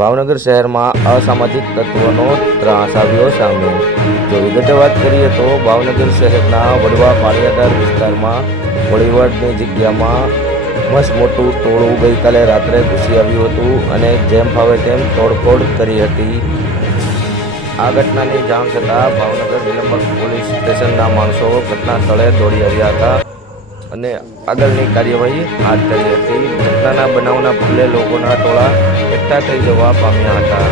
ભાવનગર શહેરમાં અસામાજિક તત્વોનો ત્રાસ આવ્યો સામે। જો વિગતે વાત કરીએ તો ભાવનગર શહેરના વડવા પાળિયાદાર વિસ્તારમાં હોળીવડની જગ્યામાં મસ્ત મોટું ટોળું ગઈકાલે રાત્રે ઘૂસી આવ્યું હતું અને જેમ ફાવે તેમ તોડફોડ કરી હતી। આ ઘટનાની જાણ થતાં ભાવનગર નિલંબન પોલીસ સ્ટેશનના માણસો ઘટના સ્થળે દોડી આવ્યા હતા અને આગળની કાર્યવાહી હાથ ધરી હતી। ઘટનાના બનાવના પગલે લોકોના ટોળા એકઠા થઈ જવા પામ્યા હતા।